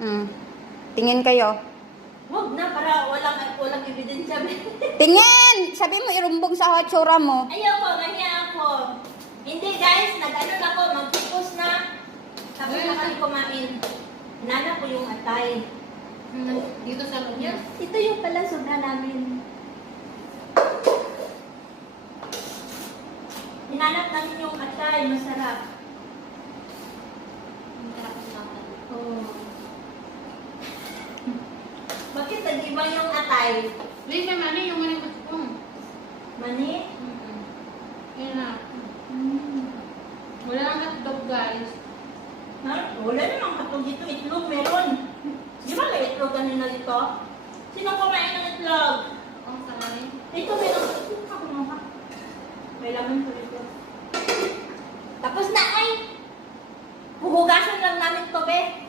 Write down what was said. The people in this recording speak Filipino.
Mm. Tingin kayo. Huwag na, para walang ebidensya. Tingin! Sabi mo, irumbong sa hatsura mo. Ayoko, ganyan ako. Hindi guys, nag-ano na ako, mag-focus na. Tapos na kami kumain. Nana ko yung atay. Dito sa lunya. Ito yung pala sobra namin. Hinanap namin yung atay, masarap. Oh. Bakit nag-iba yung atay? Wait na mami, yung mani gusto. Mani? Yan na. Wala nang hotdog guys. Ha? Wala namang katong dito, itlog meron. Di ba may itlog kanina dito? Sino kumain ng itlog? Oh, sorry. Dito meron. Ako mga. May laman ko dito. Tapos na ay! Huhugasan lang namin to, be.